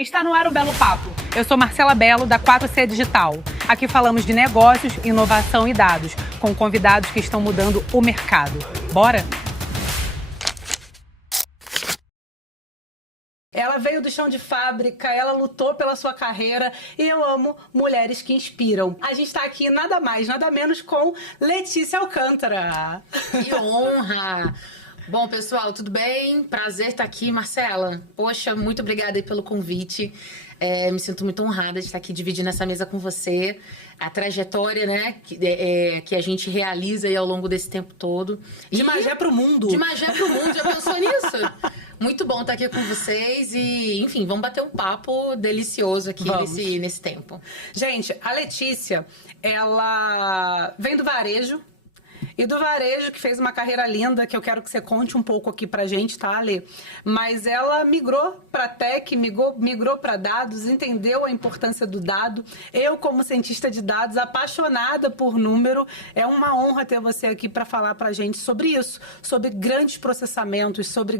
Está no ar o Belo Papo. Eu sou Marcela Belo, da 4C Digital. Aqui falamos de negócios, inovação e dados, com convidados que estão mudando o mercado. Bora? Ela veio do chão de fábrica, ela lutou pela sua carreira e eu amo mulheres que inspiram. A gente está aqui nada mais, nada menos com Letícia Alcântara. Que honra! Bom, pessoal, tudo bem? Prazer estar aqui, Marcela. Poxa, muito obrigada aí pelo convite. Me sinto muito honrada de estar aqui dividindo essa mesa com você. A trajetória, né, que a gente realiza aí ao longo desse tempo todo. De Magé pro mundo. De Magé pro mundo, já pensou nisso? Muito bom estar aqui com vocês e, enfim, vamos bater um papo delicioso aqui nesse tempo. Gente, a Letícia, ela vem do varejo. E do varejo, que fez uma carreira linda, que eu quero que você conte um pouco aqui pra gente, tá, Ale? Mas ela migrou pra tech, migrou pra dados, entendeu a importância do dado. Eu, como cientista de dados, apaixonada por número, é uma honra ter você aqui pra falar pra gente sobre isso, sobre grandes processamentos, sobre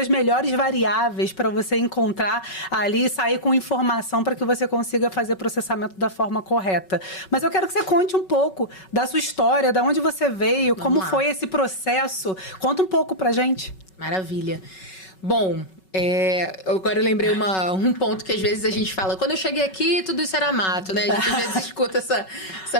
as melhores variáveis para você encontrar ali e sair com informação para que você consiga fazer processamento da forma correta. Mas eu quero que você conte um pouco da sua história, da onde você veio, como foi esse processo. Conta um pouco pra gente. Maravilha. Bom, agora eu lembrei um ponto que às vezes a gente fala. Quando eu cheguei aqui, tudo isso era mato, né? A gente às vezes escuta essa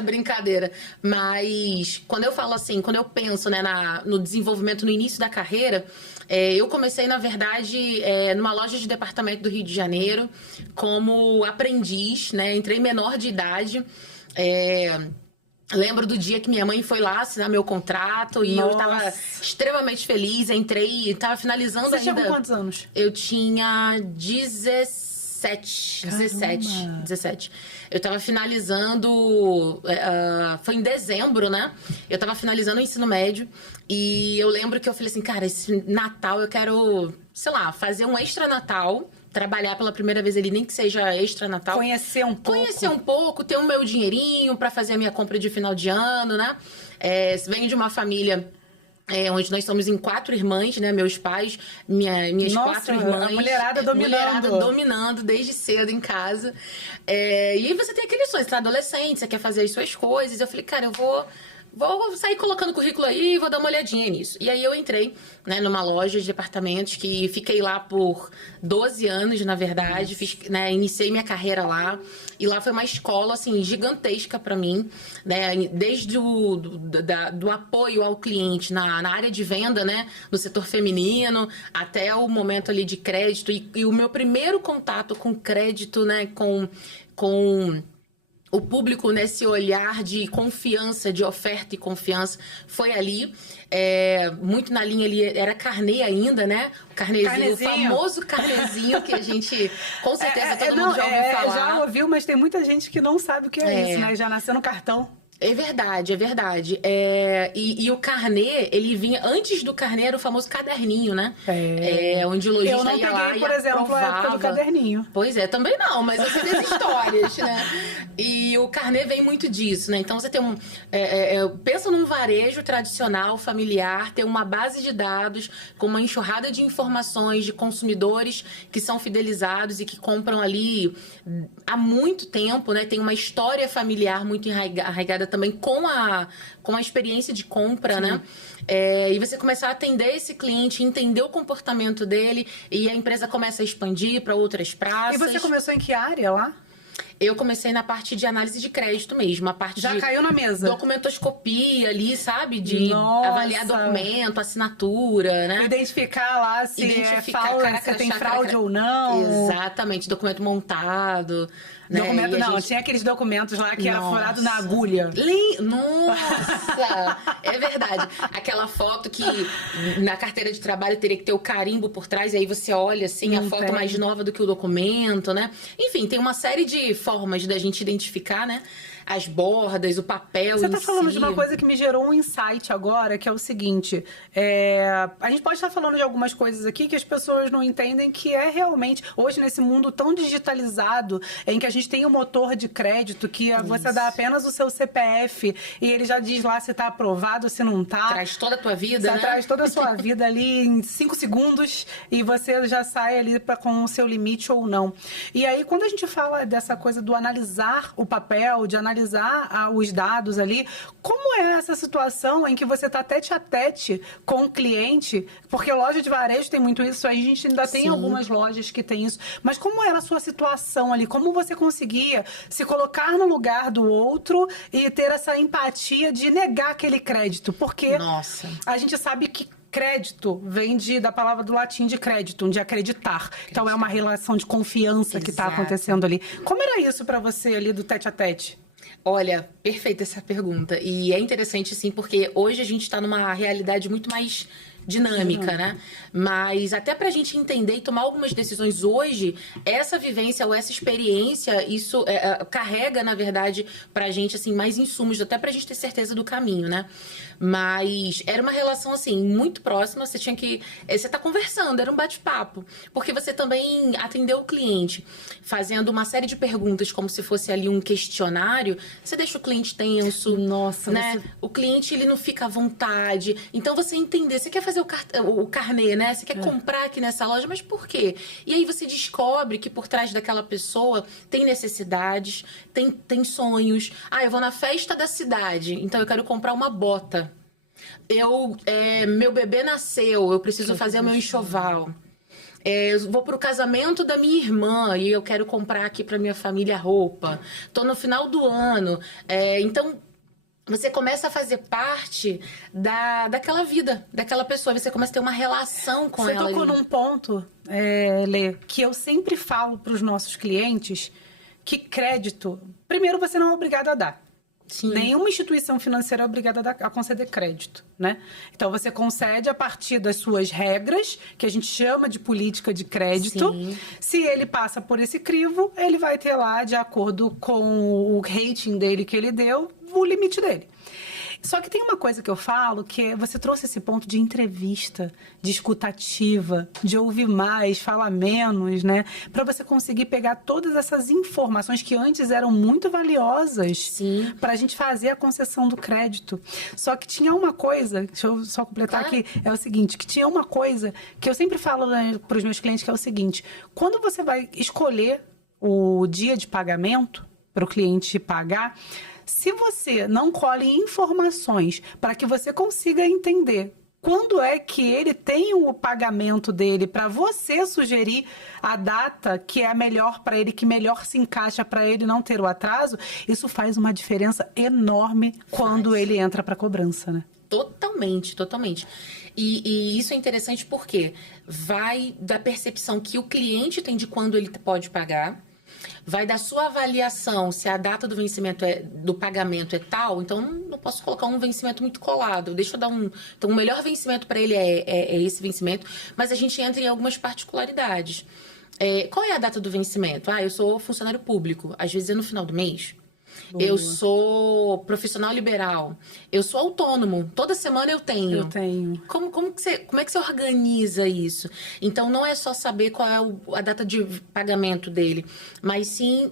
brincadeira. Mas quando eu falo assim, quando eu penso, né, no desenvolvimento no início da carreira, eu comecei, na verdade, numa loja de departamento do Rio de Janeiro, como aprendiz, né? Entrei menor de idade. Lembro do dia que minha mãe foi lá assinar meu contrato e eu tava extremamente feliz. Entrei, tava finalizando ainda. Você chegou com quantos anos? Eu tinha 17. Caramba. 17. Eu tava finalizando... foi em dezembro, né? Eu tava finalizando o ensino médio. E eu lembro que eu falei assim, cara, esse Natal eu quero, sei lá, fazer um extra Natal. Trabalhar pela primeira vez ali, nem que seja extra Natal. Conhecer um pouco, ter o meu dinheirinho pra fazer a minha compra de final de ano, né? Venho de uma família onde nós somos em 4 irmãs, né? Meus pais, minhas 4 irmãs. A mulherada dominando desde cedo em casa. E você tem aquele sonho, você tá adolescente, você quer fazer as suas coisas. Eu falei, cara, eu vou sair colocando currículo aí e vou dar uma olhadinha nisso. E aí eu entrei, né, numa loja de departamentos que fiquei lá por 12 anos, na verdade. Iniciei minha carreira lá. E lá foi uma escola, assim, gigantesca para mim, né? Desde do apoio ao cliente na área de venda, né? No setor feminino, até o momento ali de crédito. E o meu primeiro contato com crédito, né? Com o público nesse olhar de confiança, de oferta e confiança, foi ali. Muito na linha ali, era carnê ainda, né? O carnezinho, o famoso carnezinho que a gente, com certeza, todo mundo já ouviu falar. Já ouviu, mas tem muita gente que não sabe o que é isso, né? Já nasceu no cartão. É verdade. E o carnê, ele vinha... Antes do carnê, era o famoso caderninho, né? Onde o lojista ia lá e aprovava. Eu não peguei, por exemplo, a época do caderninho. Pois é, também não, mas eu sei das histórias, né? E o carnê vem muito disso, né? Então, você tem pensa num varejo tradicional, familiar, ter uma base de dados com uma enxurrada de informações de consumidores que são fidelizados e que compram ali há muito tempo, né? Tem uma história familiar muito arraigada também com a experiência de compra, sim, né? E você começar a atender esse cliente, entender o comportamento dele e a empresa começa a expandir para outras praças. E você começou em que área lá? Eu comecei na parte de análise de crédito mesmo, a parte já caiu na mesa. Documentoscopia ali, sabe? De avaliar documento, assinatura, né? Identificar lá se se tem fraude ou não. Exatamente, documento montado. Documento tinha aqueles documentos lá que era furado na agulha. Nossa! É verdade. Aquela foto que na carteira de trabalho teria que ter o carimbo por trás, e aí você olha assim, a foto mais nova do que o documento, né? Enfim, tem uma série de formas da gente identificar, né? as bordas, o papel Você em tá falando si. de uma coisa que me gerou um insight agora, que é o seguinte. A gente pode estar falando de algumas coisas aqui que as pessoas não entendem, que é realmente, hoje nesse mundo tão digitalizado, em que a gente tem o motor de crédito, que você dá apenas o seu CPF e ele já diz lá se tá aprovado, se não tá. Traz toda a tua vida, Você né? traz toda a sua vida ali em 5 segundos e você já sai ali com o seu limite ou não. E aí, quando a gente fala dessa coisa do analisar o papel, de analisar os dados ali, como é essa situação em que você está tete a tete com o cliente? Porque loja de varejo tem muito isso, a gente ainda tem algumas lojas que tem isso. Mas como era a sua situação ali? Como você conseguia se colocar no lugar do outro e ter essa empatia de negar aquele crédito? Porque Nossa. a gente sabe que crédito vem da palavra do latim de crédito, de acreditar. Então é uma relação de confiança que está Exato. acontecendo ali. Como era isso para você ali do tete a tete? Olha, perfeita essa pergunta. E é interessante, sim, porque hoje a gente está numa realidade muito mais dinâmica, né? Mas até pra gente entender e tomar algumas decisões hoje, essa vivência ou essa experiência, isso carrega, na verdade, pra gente, assim, mais insumos, até pra gente ter certeza do caminho, né? Mas era uma relação, assim, muito próxima, você tá conversando, era um bate-papo. Porque você também atendeu o cliente, fazendo uma série de perguntas, como se fosse ali um questionário, você deixa o cliente tenso. Nossa, né? O cliente, ele não fica à vontade. Então, você entender, você quer fazer o carnê, né? Você quer comprar aqui nessa loja, mas por quê? E aí você descobre que por trás daquela pessoa tem necessidades, tem sonhos. Ah, eu vou na festa da cidade, então eu quero comprar uma bota. Meu bebê nasceu, eu preciso fazer o meu enxoval. Eu vou pro casamento da minha irmã e eu quero comprar aqui pra minha família roupa. Tô no final do ano. Então, você começa a fazer parte daquela vida, daquela pessoa. Você começa a ter uma relação com ela. Você tocou num ponto, Lê, que eu sempre falo para os nossos clientes, que crédito, primeiro, você não é obrigado a dar. Sim. Nenhuma instituição financeira é obrigada a conceder crédito, né? Então, você concede a partir das suas regras, que a gente chama de política de crédito. Sim. Se ele passa por esse crivo, ele vai ter lá, de acordo com o rating dele que ele deu, o limite dele. Só que tem uma coisa que eu falo, que você trouxe esse ponto de entrevista, de escutativa, de ouvir mais, falar menos, né? Para você conseguir pegar todas essas informações que antes eram muito valiosas para a gente fazer a concessão do crédito. Só que tinha uma coisa, deixa eu só completar aqui, é o seguinte, que tinha uma coisa que eu sempre falo, né, para os meus clientes, que é o seguinte: quando você vai escolher o dia de pagamento para o cliente pagar, se você não colhe informações para que você consiga entender quando é que ele tem o pagamento dele, para você sugerir a data que é a melhor para ele, que melhor se encaixa para ele não ter o atraso, isso faz uma diferença enorme quando ele entra para cobrança, né? Totalmente, totalmente. E isso é interessante porque vai da percepção que o cliente tem de quando ele pode pagar, vai da sua avaliação se a data do vencimento do pagamento é tal, então não posso colocar um vencimento muito colado. Deixa eu dar então, o melhor vencimento para ele é esse vencimento, mas a gente entra em algumas particularidades. Qual é a data do vencimento? Eu sou funcionário público, às vezes é no final do mês. Boa. Eu sou profissional liberal. Eu sou autônomo. Toda semana eu tenho. Eu tenho. Como é que você organiza isso? Então, não é só saber qual é a data de pagamento dele, mas sim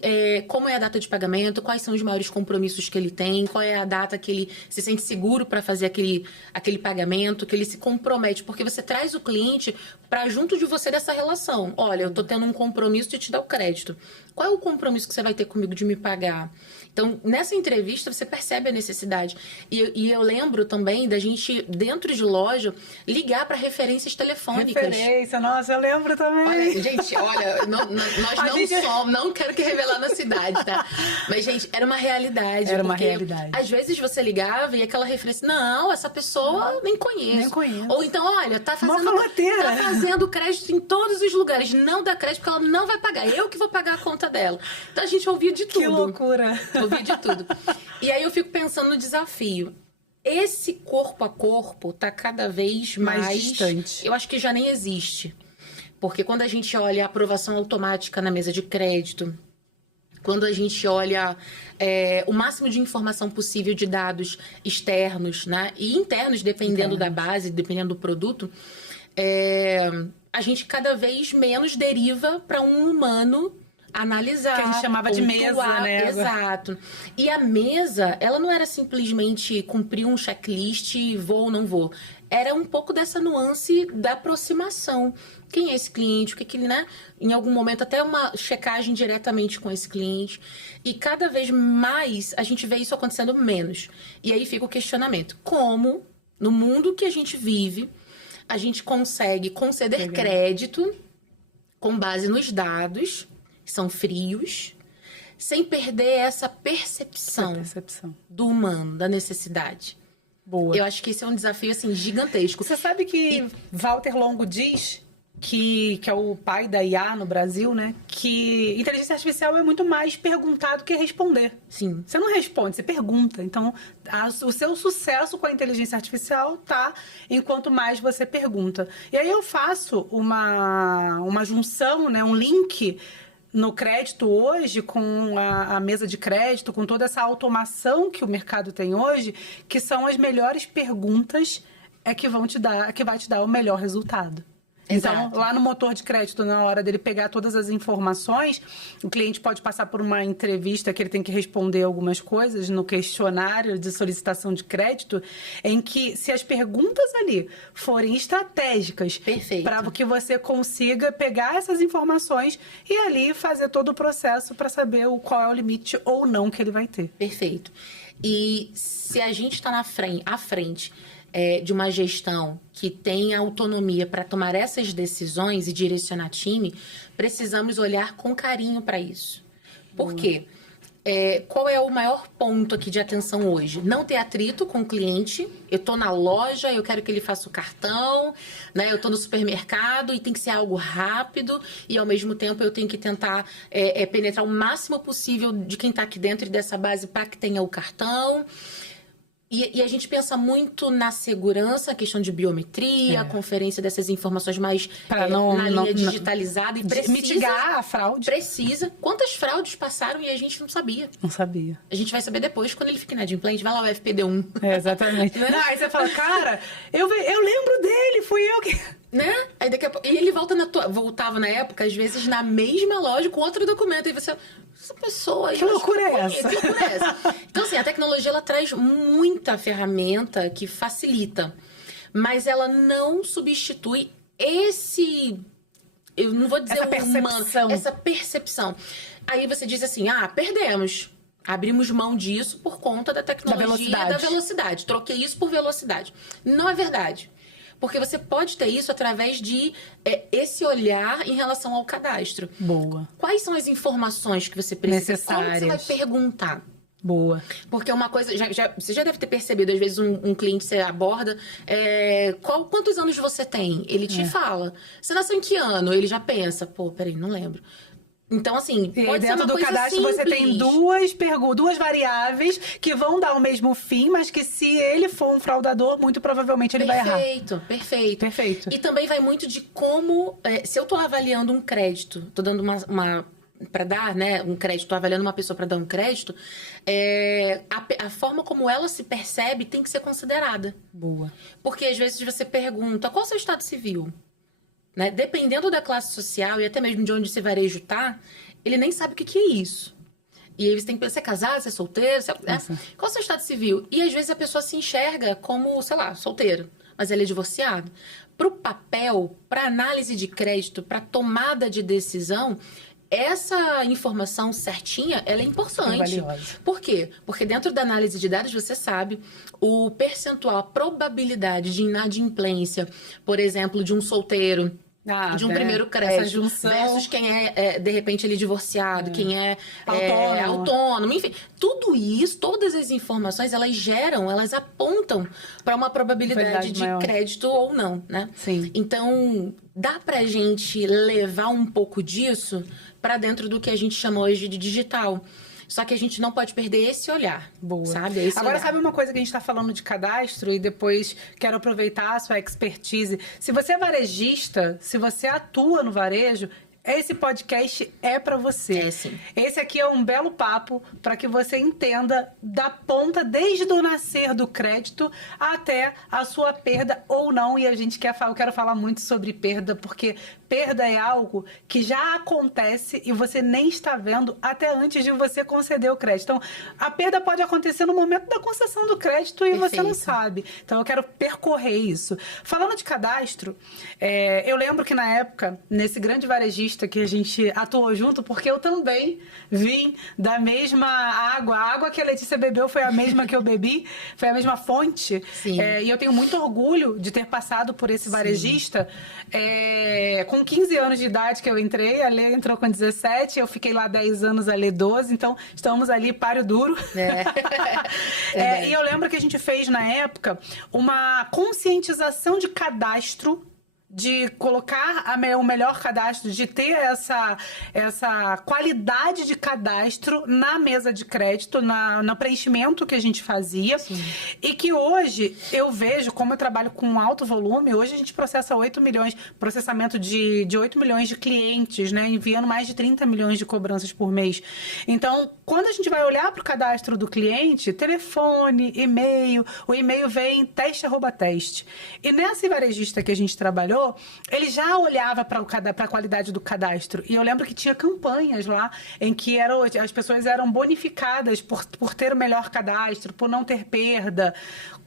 como é a data de pagamento, quais são os maiores compromissos que ele tem, qual é a data que ele se sente seguro para fazer aquele pagamento, que ele se compromete. Porque você traz o cliente para junto de você dessa relação. Olha, eu tô tendo um compromisso de te dar o crédito. Qual é o compromisso que você vai ter comigo de me pagar? Então, nessa entrevista, você percebe a necessidade. E eu lembro também da gente, dentro de loja, ligar para referências telefônicas. Referência, nossa, eu lembro também. Olha, gente, nós não quero que revelar na cidade, tá? Mas, gente, era uma realidade. Era uma realidade. Às vezes você ligava e aquela referência, não, essa pessoa nem conheço. Nem conheço. Ou então, olha, tá fazendo crédito em todos os lugares. Não dá crédito porque ela não vai pagar. Eu que vou pagar a conta dela. Então, a gente ouvia de tudo. Que loucura. Ouvia de tudo. E aí eu fico pensando no desafio. Esse corpo a corpo tá cada vez mais distante. Eu acho que já nem existe. Porque quando a gente olha a aprovação automática na mesa de crédito, quando a gente olha o máximo de informação possível de dados externos, né? E internos, dependendo da base, dependendo do produto, a gente cada vez menos deriva para um humano analisar. Que a gente chamava de mesa, né? Exato. E a mesa, ela não era simplesmente cumprir um checklist, vou ou não vou. Era um pouco dessa nuance da aproximação. Quem é esse cliente? O que ele, né? Em algum momento, até uma checagem diretamente com esse cliente. E cada vez mais a gente vê isso acontecendo menos. E aí fica o questionamento. Como, no mundo que a gente vive, a gente consegue conceder crédito com base nos dados, que são frios, sem perder essa percepção do humano, da necessidade. Boa. Eu acho que esse é um desafio, assim, gigantesco. Você sabe que Walter Longo diz que é o pai da IA no Brasil, né? Que inteligência artificial é muito mais perguntar do que responder. Sim. Você não responde, você pergunta. Então, o seu sucesso com a inteligência artificial tá enquanto mais você pergunta. E aí eu faço uma junção, né? Um link no crédito hoje, com a mesa de crédito, com toda essa automação que o mercado tem hoje, que são as melhores perguntas que vai te dar o melhor resultado. Exato. Então, lá no motor de crédito, na hora dele pegar todas as informações, o cliente pode passar por uma entrevista que ele tem que responder algumas coisas no questionário de solicitação de crédito, em que, se as perguntas ali forem estratégicas para que você consiga pegar essas informações e ali fazer todo o processo para saber qual é o limite ou não que ele vai ter. Perfeito. E se a gente está à frente de uma gestão que tem autonomia para tomar essas decisões e direcionar time, precisamos olhar com carinho para isso. Por quê? Qual é o maior ponto aqui de atenção hoje? Não ter atrito com o cliente. Eu estou na loja, eu quero que ele faça o cartão, né? Eu estou no supermercado e tem que ser algo rápido e, ao mesmo tempo, eu tenho que tentar penetrar o máximo possível de quem está aqui dentro dessa base para que tenha o cartão. E a gente pensa muito na segurança, a questão de biometria, conferência dessas informações mais na linha digitalizada. E precisa mitigar a fraude. Precisa. Quantas fraudes passaram e a gente não sabia? Não sabia. A gente vai saber depois, quando ele fica inadimplente. Vai lá o FPD1. Exatamente. Não, aí você fala, cara, eu lembro dele, fui eu que... Né? Aí daqui a pouco... E ele voltava na época, às vezes, na mesma loja com outro documento. E você... Essa pessoa... Que loucura é essa? Que loucura é essa? Então, assim, a tecnologia, ela traz muita ferramenta que facilita. Mas ela não substitui esse... Eu não vou dizer essa percepção. Essa percepção. Aí você diz assim, perdemos. Abrimos mão disso por conta da tecnologia e da velocidade. Troquei isso por velocidade. Não é verdade. Porque você pode ter isso através de esse olhar em relação ao cadastro. Boa. Quais são as informações que você precisa? Necessárias. Como você vai perguntar? Boa. Porque uma coisa... você já deve ter percebido, às vezes, um cliente você aborda... quantos anos você tem? Ele te fala. Você nasceu em que ano? Ele já pensa. Pô, peraí, não lembro. Então, assim, pode ser uma dentro do cadastro simples. Você tem duas variáveis que vão dar o mesmo fim, mas que, se ele for um fraudador, muito provavelmente ele vai errar. Perfeito. E também vai muito de como... se eu tô avaliando um crédito, tô dando para dar, né, um crédito, tô avaliando uma pessoa para dar um crédito, a forma como ela se percebe tem que ser considerada. Boa. Porque, às vezes, você pergunta, qual é o seu estado civil? Né? Dependendo da classe social e até mesmo de onde esse varejo tá, ele nem sabe o que é isso. E aí você tem que pensar, você é casado, você é solteiro? Qual é o seu estado civil? E às vezes a pessoa se enxerga como, sei lá, solteiro, mas ele é divorciado. Para o papel, para análise de crédito, para tomada de decisão, essa informação certinha, ela é importante. É valiosa. Por quê? Porque dentro da análise de dados, você sabe o percentual, a probabilidade de inadimplência, por exemplo, de um solteiro, de um primeiro crédito, versus quem de repente, ele divorciado, quem é autônomo, enfim. Tudo isso, todas as informações, elas apontam para uma probabilidade de crédito ou não, né? Sim. Então, dá pra gente levar um pouco disso para dentro do que a gente chama hoje de digital. Só que a gente não pode perder esse olhar. Boa. Sabe? Agora, sabe uma coisa que a gente está falando de cadastro e depois quero aproveitar a sua expertise. Se você é varejista, se você atua no varejo, esse podcast é para você. É, sim. Esse aqui é um belo papo para que você entenda da ponta, desde o nascer do crédito até a sua perda ou não. E a gente eu quero falar muito sobre perda, porque perda é algo que já acontece e você nem está vendo até antes de você conceder o crédito. Então, a perda pode acontecer no momento da concessão do crédito e você não sabe. Então, eu quero percorrer isso. Falando de cadastro, eu lembro que na época, nesse grande varejista que a gente atuou junto, porque eu também vim da mesma água. A água que a Letícia bebeu foi a mesma que eu bebi, foi a mesma fonte. Sim. E eu tenho muito orgulho de ter passado por esse varejista. Com 15 anos de idade que eu entrei, a Lê entrou com 17, eu fiquei lá 10 anos, a Lê 12, então estamos ali páreo duro. E eu lembro que a gente fez na época uma conscientização de cadastro, de colocar o melhor cadastro, de ter essa qualidade de cadastro na mesa de crédito, no preenchimento que a gente fazia. Sim. E que hoje eu vejo, como eu trabalho com alto volume, hoje a gente processa 8 milhões, processamento de 8 milhões de clientes, né? Enviando mais de 30 milhões de cobranças por mês. Então, quando a gente vai olhar para o cadastro do cliente, telefone, e-mail, o e-mail vem teste@teste. E nessa varejista que a gente trabalhou, ele já olhava para a qualidade do cadastro. E eu lembro que tinha campanhas lá em que as pessoas eram bonificadas por ter o melhor cadastro, por não ter perda.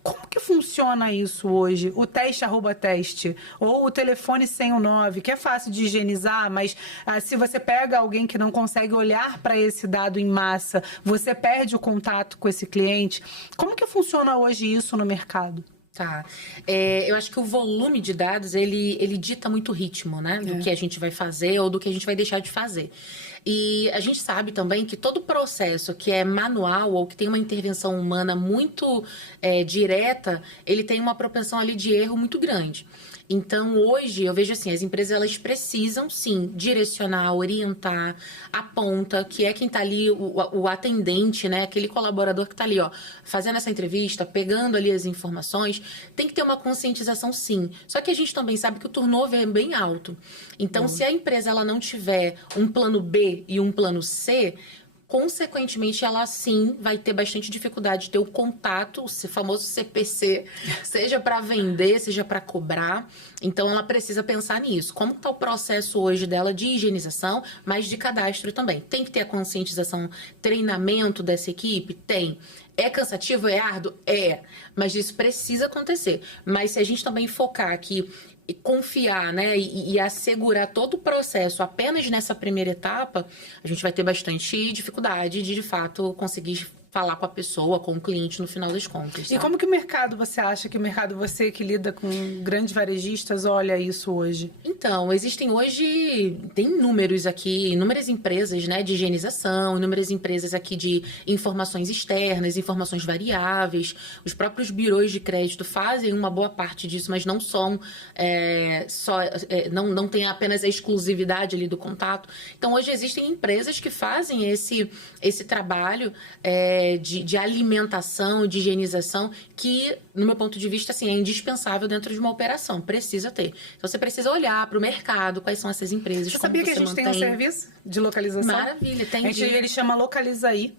Como que funciona isso hoje? O teste@teste ou o telefone 109, que é fácil de higienizar, mas se você pega alguém que não consegue olhar para esse dado em massa, você perde o contato com esse cliente. Como que funciona hoje isso no mercado? Tá. Eu acho que o volume de dados, ele dita muito o ritmo, né? Do que a gente vai fazer ou do que a gente vai deixar de fazer. E a gente sabe também que todo processo que é manual ou que tem uma intervenção humana muito direta, ele tem uma propensão ali de erro muito grande. Então, hoje, eu vejo assim, as empresas, elas precisam, sim, direcionar, orientar, a ponta, que é quem está ali, o atendente, né? Aquele colaborador que está ali, ó, fazendo essa entrevista, pegando ali as informações. Tem que ter uma conscientização, sim. Só que a gente também sabe que o turnover é bem alto. Então, se a empresa ela não tiver um plano B e um plano C, consequentemente, ela sim vai ter bastante dificuldade de ter o contato, o famoso CPC, seja para vender, seja para cobrar. Então, ela precisa pensar nisso. Como está o processo hoje dela de higienização, mas de cadastro também? Tem que ter a conscientização, treinamento dessa equipe? Tem. É cansativo? É árduo? É. Mas isso precisa acontecer. Mas se a gente também focar aqui e confiar, né, e assegurar todo o processo apenas nessa primeira etapa, a gente vai ter bastante dificuldade de fato, conseguir falar com a pessoa, com o cliente no final das contas. Sabe? E como que o mercado, você acha que o mercado, você que lida com grandes varejistas, olha isso hoje? Então, existem hoje, tem inúmeras empresas, né, de higienização, inúmeras empresas aqui de informações externas, informações variáveis. Os próprios birôs de crédito fazem uma boa parte disso, mas não são não tem apenas a exclusividade ali do contato. Então, hoje existem empresas que fazem esse trabalho de alimentação, de higienização, que, no meu ponto de vista, assim, é indispensável dentro de uma operação. Precisa ter. Então, você precisa olhar para o mercado, quais são essas empresas. Você sabia que a gente tem um serviço de localização? Maravilha, tem. Ele chama Localizaí.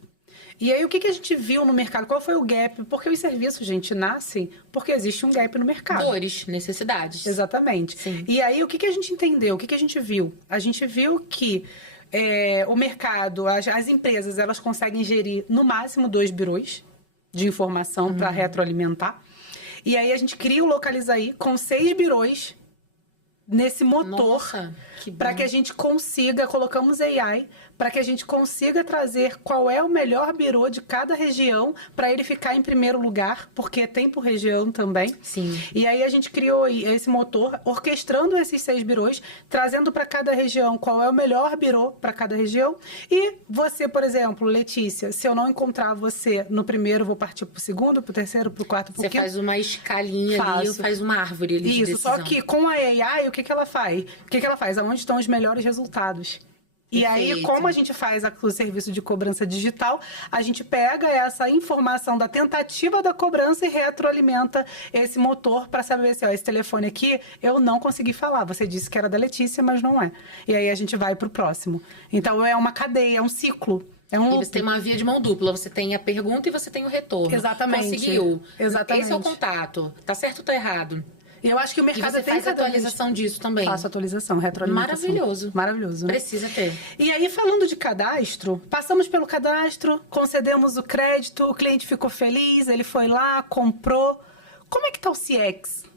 E aí, o que a gente viu no mercado? Qual foi o gap? Porque os serviços, gente, nascem porque existe um gap no mercado. Dores, necessidades. Exatamente. Sim. E aí, o que a gente entendeu? O que a gente viu? A gente viu que o mercado, as empresas, elas conseguem gerir no máximo 2 birôs de informação para retroalimentar. E aí a gente cria o Localizaí com 6 birôs nesse motor para que a gente consiga, colocamos AI, para que a gente consiga trazer qual é o melhor birô de cada região para ele ficar em primeiro lugar, porque tem por região também. Sim. E aí a gente criou esse motor, orquestrando esses 6 birôs, trazendo para cada região qual é o melhor birô para cada região. E você, por exemplo, Letícia, se eu não encontrar você no primeiro, vou partir para o segundo, para o terceiro, para o quarto, para o quinto. Você faz uma escalinha ali, faz uma árvore ali de decisão. Só que com a AI, o que ela faz? Onde estão os melhores resultados? E aí, Perfeito. como a gente faz o serviço de cobrança digital, a gente pega essa informação da tentativa da cobrança e retroalimenta esse motor para saber assim, ó, esse telefone aqui eu não consegui falar. Você disse que era da Letícia, mas não é. E aí a gente vai pro próximo. Então é uma cadeia, é um ciclo. É um E loop. você tem uma via de mão dupla. Você tem a pergunta e você tem o retorno. Exatamente. Conseguiu. Exatamente. Esse é o contato. Tá certo ou tá errado? E eu acho que o E mercado você tem faz cada atualização disso também. Faço atualização, retroalimentação. Maravilhoso. Maravilhoso, né? Precisa ter. E aí, falando de cadastro, passamos pelo cadastro, concedemos o crédito, o cliente ficou feliz, ele foi lá, comprou. Como é que tá o CX?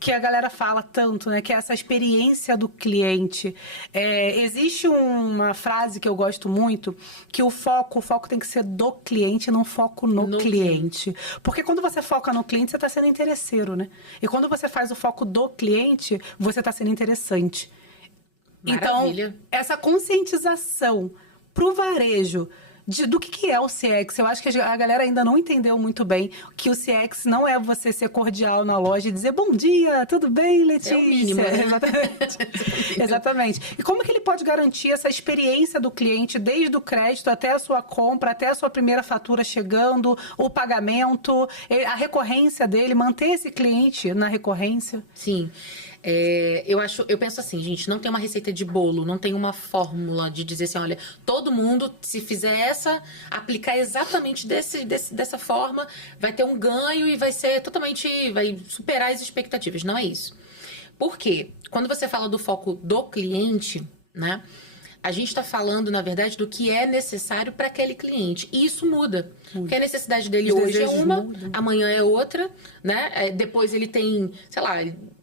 Que a galera fala tanto, né? Que é essa experiência do cliente. Existe uma frase que eu gosto muito, que o foco tem que ser do cliente, não foco no cliente. Porque quando você foca no cliente, você está sendo interesseiro, né? E quando você faz o foco do cliente, você está sendo interessante. Maravilha. Então, essa conscientização pro varejo do que é o CX. Eu acho que a galera ainda não entendeu muito bem que o CX não é você ser cordial na loja e dizer bom dia, tudo bem, Letícia? É o mínimo, né? Exatamente. Exatamente. E como que ele pode garantir essa experiência do cliente desde o crédito até a sua compra, até a sua primeira fatura chegando, o pagamento, a recorrência dele, manter esse cliente na recorrência? Sim. Eu penso assim, gente, não tem uma receita de bolo, não tem uma fórmula de dizer assim, olha, todo mundo, se fizer aplicar exatamente dessa forma, vai ter um ganho e vai superar as expectativas. Não é isso. Por quê? Quando você fala do foco do cliente, né? A gente está falando, na verdade, do que é necessário para aquele cliente. E isso muda. Porque a necessidade dele hoje é uma, amanhã é outra, né? Depois ele tem, sei lá,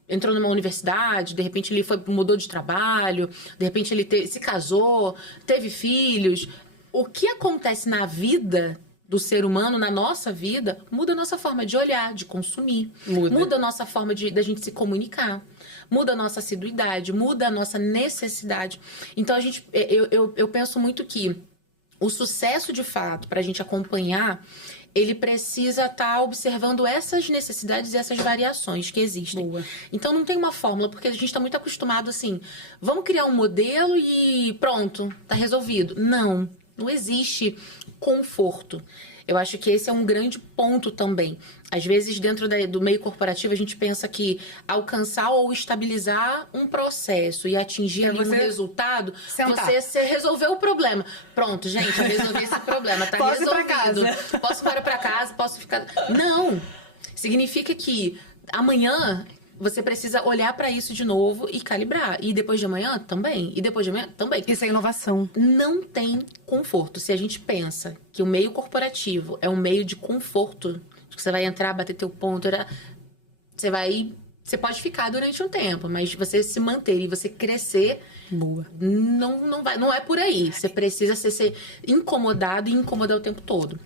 entrou numa universidade, de repente ele mudou de trabalho, de repente ele se casou, teve filhos. O que acontece na vida do ser humano, na nossa vida, muda a nossa forma de olhar, de consumir. Muda a nossa forma da gente se comunicar. Muda a nossa assiduidade, muda a nossa necessidade. Então, eu penso muito que o sucesso, de fato, para a gente acompanhar, ele precisa estar observando essas necessidades e essas variações que existem. Boa. Então, não tem uma fórmula, porque a gente está muito acostumado assim, vamos criar um modelo e pronto, está resolvido. Não existe conforto. Eu acho que esse é um grande ponto também. Às vezes, dentro do meio corporativo, a gente pensa que alcançar ou estabilizar um processo e atingir ali um resultado, você resolveu o problema. Pronto, gente, eu resolvi esse problema, tá Posso resolvido. Ir pra casa. Posso ir para casa, posso ficar... Não! Significa que amanhã você precisa olhar para isso de novo e calibrar. E depois de amanhã, também. E depois de amanhã, também. Isso é inovação. Não tem conforto. Se a gente pensa que o meio corporativo é um meio de conforto, que você vai entrar, bater teu ponto, você pode ficar durante um tempo, mas você se manter e você crescer, Boa. Não é por aí. Você precisa ser incomodado e incomodar o tempo todo.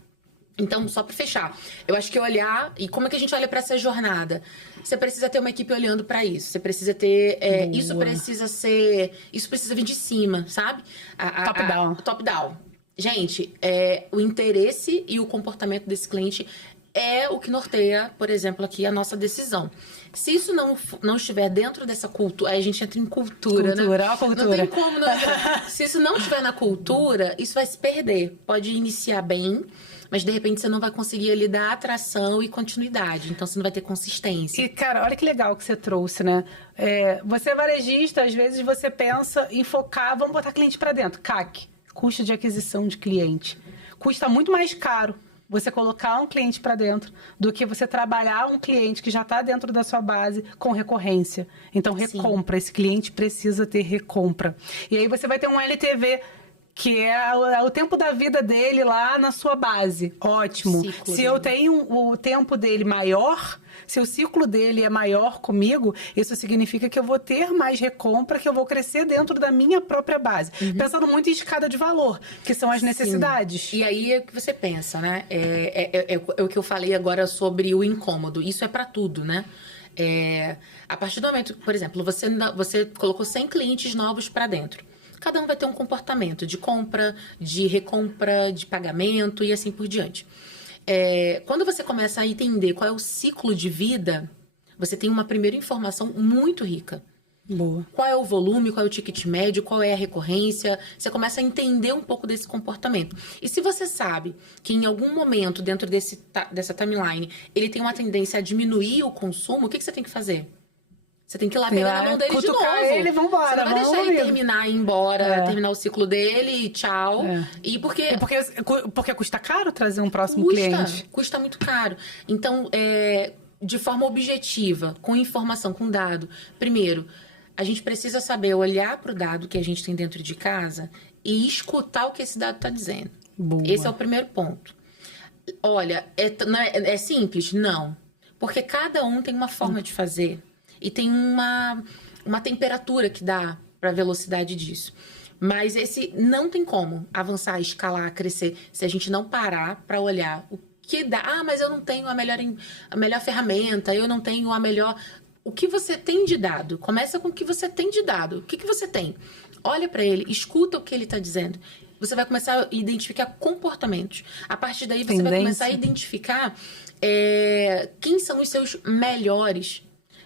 Então, só para fechar, eu acho que olhar... E como é que a gente olha para essa jornada? Você precisa ter uma equipe olhando para isso. Você precisa ter... Isso precisa vir de cima, sabe? Top-down. Top-down. Gente, o interesse e o comportamento desse cliente é o que norteia, por exemplo, aqui a nossa decisão. Se isso não estiver dentro dessa cultura... Aí a gente entra em cultura, né? Cultura. Não tem como não entrar. Se isso não estiver na cultura, isso vai se perder. Pode iniciar bem... Mas, de repente, você não vai conseguir ali dar atração e continuidade. Então, você não vai ter consistência. E, cara, olha que legal que você trouxe, né? Você é varejista, às vezes você pensa em focar... Vamos botar cliente para dentro. CAC, custo de aquisição de cliente. Custa muito mais caro você colocar um cliente para dentro do que você trabalhar um cliente que já está dentro da sua base com recorrência. Então, recompra. Esse cliente precisa ter recompra. E aí, você vai ter um LTV... que é o tempo da vida dele lá na sua base. Ótimo. Se eu tenho o tempo dele maior, se o ciclo dele é maior comigo, isso significa que eu vou ter mais recompra, que eu vou crescer dentro da minha própria base. Pensando muito em escada de valor, que são as necessidades. E aí é o que você pensa, né? É o que eu falei agora sobre o incômodo. Isso é para tudo, né? A partir do momento, por exemplo, você colocou 100 clientes novos para dentro. Cada um vai ter um comportamento de compra, de recompra, de pagamento e assim por diante. Quando você começa a entender qual é o ciclo de vida, você tem uma primeira informação muito rica. Boa. Qual é o volume, qual é o ticket médio, qual é a recorrência. Você começa a entender um pouco desse comportamento. E se você sabe que em algum momento, dentro dessa timeline, ele tem uma tendência a diminuir o consumo, o que você tem que fazer? Você tem que ir lá pegar na mão dele de novo. Ele, vambora. Você não vai deixar ele terminar e ir embora, terminar o ciclo dele e tchau. E porque custa caro trazer um próximo cliente. Custa muito caro. Então, de forma objetiva, com informação, com dado. Primeiro, a gente precisa saber olhar para o dado que a gente tem dentro de casa e escutar o que esse dado está dizendo. Boa. Esse é o primeiro ponto. Olha, é simples? Não. Porque cada um tem uma forma de fazer. E tem uma temperatura que dá para a velocidade disso. Mas esse não tem como avançar, escalar, crescer, se a gente não parar para olhar o que dá. Ah, mas eu não tenho a melhor ferramenta, eu não tenho a melhor... O que você tem de dado? Começa com o que você tem de dado. O que você tem? Olha para ele, escuta o que ele está dizendo. Você vai começar a identificar comportamentos. A partir daí, você vai começar a identificar quem são os seus melhores.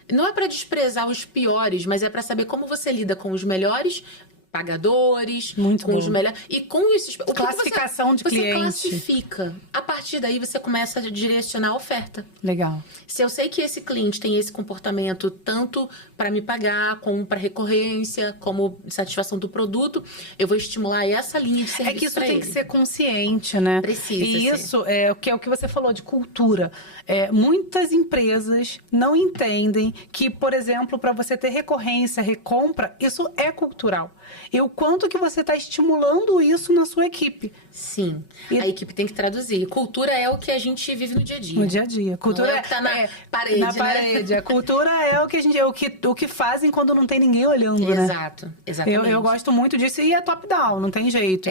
Não é para desprezar os piores, mas é para saber como você lida com os melhores pagadores, muito com bom. Os melhores. E com esses... Classificação de cliente. Você classifica. A partir daí, você começa a direcionar a oferta. Legal. Se eu sei que esse cliente tem esse comportamento tanto para me pagar, como para recorrência, como satisfação do produto, eu vou estimular essa linha de serviço. É que isso tem que ser consciente, né? Precisa E ser. isso é o que você falou de cultura. Muitas empresas não entendem que, por exemplo, para você ter recorrência, recompra, isso é cultural. E o quanto que você está estimulando isso na sua equipe. Sim. A equipe tem que traduzir. Cultura é o que a gente vive no dia a dia. No dia a dia. Cultura não é o que tá na parede, na né? parede. A cultura é o que fazem quando não tem ninguém olhando, né? Exato. Exatamente. Eu gosto muito disso e é top-down, não tem jeito.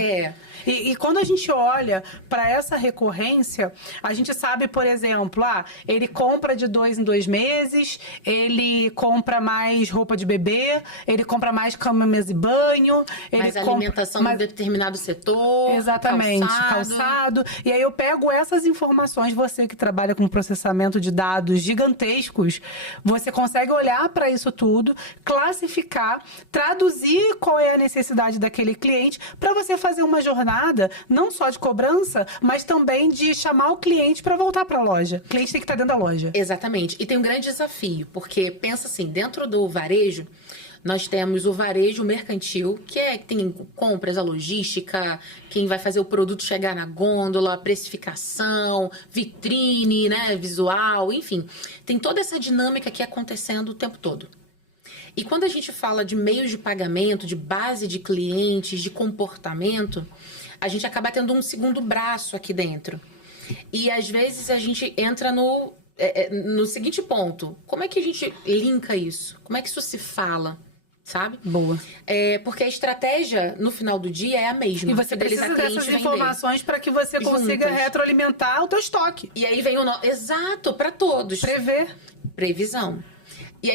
E quando a gente olha para essa recorrência, a gente sabe, por exemplo, ele compra de 2 em 2 meses, ele compra mais roupa de bebê, ele compra mais cama, mesa e banho. Mais alimentação em determinado setor. Exatamente, calçado. E aí eu pego essas informações, você que trabalha com processamento de dados gigantescos, você consegue olhar para isso tudo, classificar, traduzir qual é a necessidade daquele cliente, para você fazer uma jornada não só de cobrança, mas também de chamar o cliente para voltar para a loja. O cliente tem que estar dentro da loja. Exatamente. E tem um grande desafio, porque pensa assim, dentro do varejo, nós temos o varejo mercantil, que tem compras, a logística, quem vai fazer o produto chegar na gôndola, precificação, vitrine, né, visual, enfim. Tem toda essa dinâmica aqui acontecendo o tempo todo. E quando a gente fala de meios de pagamento, de base de clientes, de comportamento, a gente acaba tendo um segundo braço aqui dentro. E às vezes a gente entra no seguinte ponto. Como é que a gente linka isso? Como é que isso se fala? Sabe? Boa. Porque a estratégia, no final do dia, é a mesma. E você precisa dessas informações para que você consiga retroalimentar o teu estoque. E aí vem Exato, para todos. Prever. Previsão. E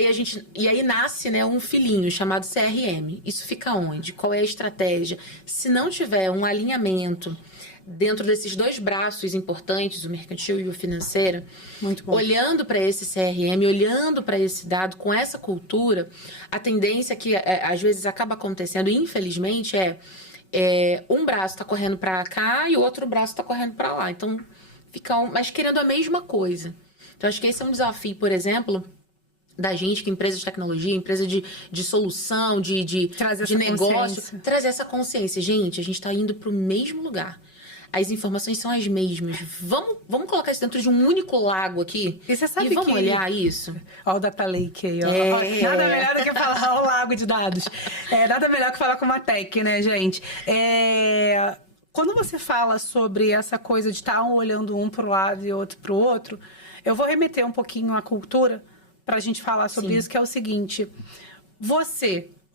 aí nasce, né, um filhinho chamado CRM. Isso fica onde? Qual é a estratégia? Se não tiver um alinhamento dentro desses dois braços importantes, o mercantil e o financeiro, muito bom, olhando para esse CRM, olhando para esse dado, com essa cultura, a tendência que às vezes acaba acontecendo, infelizmente, um braço está correndo para cá e o outro braço está correndo para lá. Então, mas querendo a mesma coisa. Então, acho que esse é um desafio, por exemplo, da gente, que empresa de tecnologia, empresa de solução, de negócio, trazer essa consciência. Gente, a gente está indo para o mesmo lugar. As informações são as mesmas. Vamos colocar isso dentro de um único lago aqui. E você sabe vamos olhar isso. Olha o Data Lake aí. Nada melhor do que falar o lago de dados. Nada melhor que falar com uma tech, né, gente? Quando você fala sobre essa coisa de estar olhando um para o lado e outro para o outro, eu vou remeter um pouquinho à cultura para a gente falar sobre isso, que é o seguinte.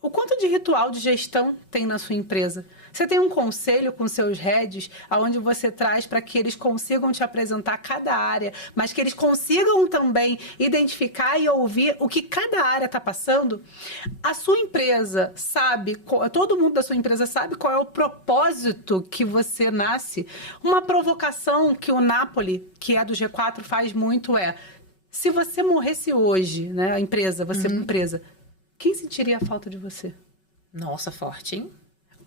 O quanto de ritual de gestão tem na sua empresa? Você tem um conselho com seus heads, onde você traz para que eles consigam te apresentar cada área, mas que eles consigam também identificar e ouvir o que cada área está passando? A sua empresa sabe, todo mundo da sua empresa sabe qual é o propósito que você nasce? Uma provocação que o Napoli, que é do G4, faz muito se você morresse hoje, né, a empresa, você empresa, quem sentiria a falta de você? Nossa, forte, hein?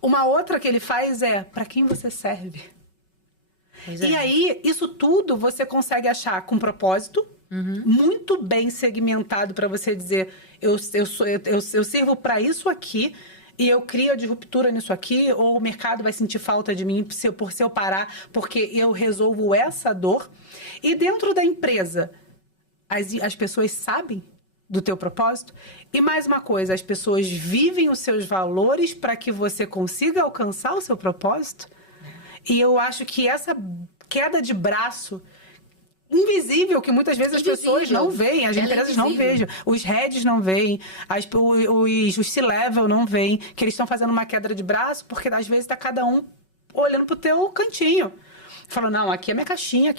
Uma outra que ele faz é, para quem você serve? Pois E é. aí, isso tudo você consegue achar com propósito, muito bem segmentado para você dizer, eu sirvo para isso aqui e eu crio a disruptura nisso aqui, ou o mercado vai sentir falta de mim por se eu parar, porque eu resolvo essa dor. E dentro da empresa, as pessoas sabem do teu propósito. E mais uma coisa, as pessoas vivem os seus valores para que você consiga alcançar o seu propósito. E eu acho que essa queda de braço invisível, que muitas vezes as pessoas não veem, as empresas não vejam, os heads não veem, os C-level não veem, que eles estão fazendo uma queda de braço, porque às vezes está cada um olhando pro teu cantinho. Falou, não, aqui é minha caixinha,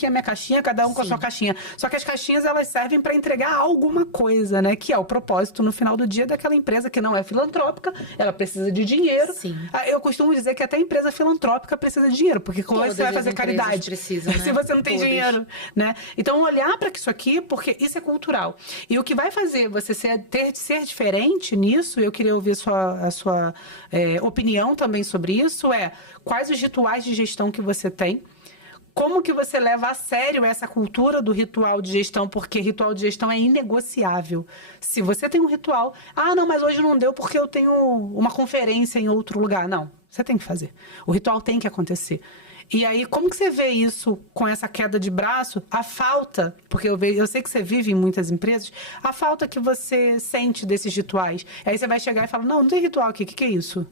cada um com a sua caixinha. Só que as caixinhas, elas servem para entregar alguma coisa, né? Que é o propósito no final do dia daquela empresa que não é filantrópica, ela precisa de dinheiro. Sim. Eu costumo dizer que até a empresa filantrópica precisa de dinheiro, porque como você vai fazer caridade precisam, né? se você não tem dinheiro, né? Então, olhar para isso aqui, porque isso é cultural. E o que vai fazer você ser diferente nisso, eu queria ouvir a sua opinião também sobre isso, é quais os rituais de gestão que você tem. Como que você leva a sério essa cultura do ritual de gestão? Porque ritual de gestão é inegociável. Se você tem um ritual... não, mas hoje não deu porque eu tenho uma conferência em outro lugar. Não, você tem que fazer. O ritual tem que acontecer. E aí, como que você vê isso com essa queda de braço? A falta, porque eu sei que você vive em muitas empresas, a falta que você sente desses rituais. Aí você vai chegar e fala, não tem ritual aqui, o que é isso?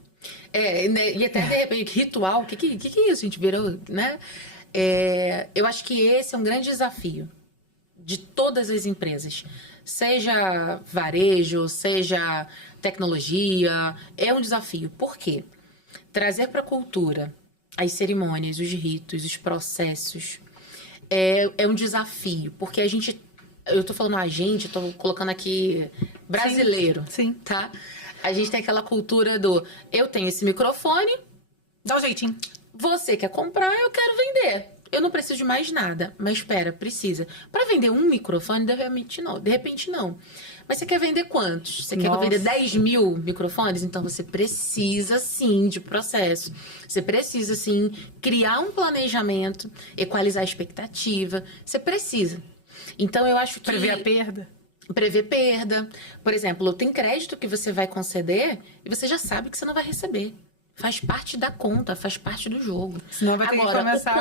E até de repente, ritual, o que é isso? A gente virou, né? Eu acho que esse é um grande desafio de todas as empresas, seja varejo, seja tecnologia, é um desafio. Por quê? Trazer para a cultura as cerimônias, os ritos, os processos é um desafio, porque eu tô falando eu tô colocando aqui brasileiro, sim. Tá? A gente tem aquela cultura eu tenho esse microfone, dá um jeitinho. Você quer comprar, eu quero vender. Eu não preciso de mais nada. Mas espera, precisa. Para vender um microfone, de repente não. Mas você quer vender quantos? Você quer vender 10 mil microfones? Então você precisa sim de processo. Você precisa sim criar um planejamento, equalizar a expectativa. Você precisa. Então eu acho que... Prever a perda. Prever perda. Por exemplo, tem crédito que você vai conceder e você já sabe que você não vai receber. Faz parte da conta, faz parte do jogo. Senão vai ter que começar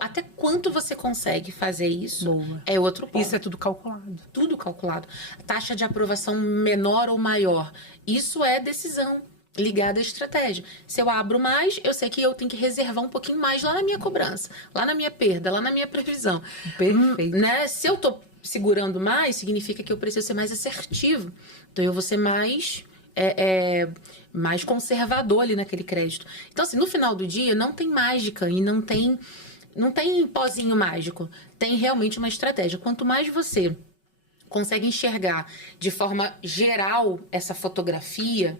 até quanto você consegue fazer isso? Boa. É outro ponto. Isso é tudo calculado. Tudo calculado. Taxa de aprovação menor ou maior. Isso é decisão ligada à estratégia. Se eu abro mais, eu sei que eu tenho que reservar um pouquinho mais lá na minha cobrança, lá na minha perda, lá na minha previsão. Perfeito. Né? Se eu tô segurando mais, significa que eu preciso ser mais assertivo. Então eu vou ser mais conservador ali naquele crédito. Então, assim, no final do dia, não tem mágica e não tem pozinho mágico. Tem realmente uma estratégia. Quanto mais você consegue enxergar de forma geral essa fotografia,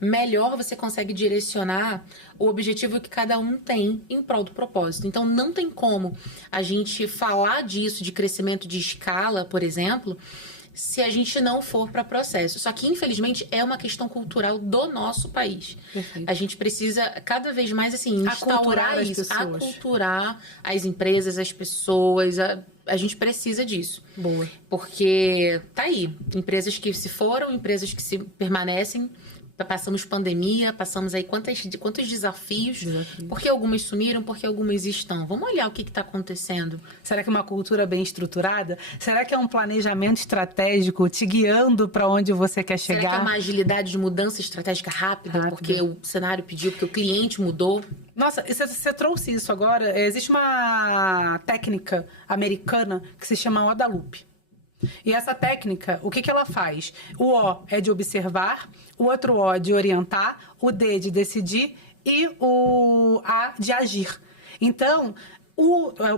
melhor você consegue direcionar o objetivo que cada um tem em prol do propósito. Então, não tem como a gente falar disso, de crescimento de escala, por exemplo, se a gente não for para processo. Só que, infelizmente, é uma questão cultural do nosso país. Perfeito. A gente precisa, cada vez mais, assim, instaurar isso. Aculturar as empresas, as pessoas. A gente precisa disso. Boa. Porque tá aí. Empresas que se foram, empresas que se permanecem. Passamos pandemia, passamos aí quantos desafios. Porque algumas sumiram, porque algumas estão. Vamos olhar o que está acontecendo. Será que é uma cultura bem estruturada? Será que é um planejamento estratégico te guiando para onde você quer chegar? Será que é uma agilidade de mudança estratégica rápida? Porque o cenário pediu, porque o cliente mudou? Nossa, você trouxe isso agora. Existe uma técnica americana que se chama Odalupe. E essa técnica, o que ela faz? O O é de observar, o outro O de orientar, o D de decidir e o A de agir. Então,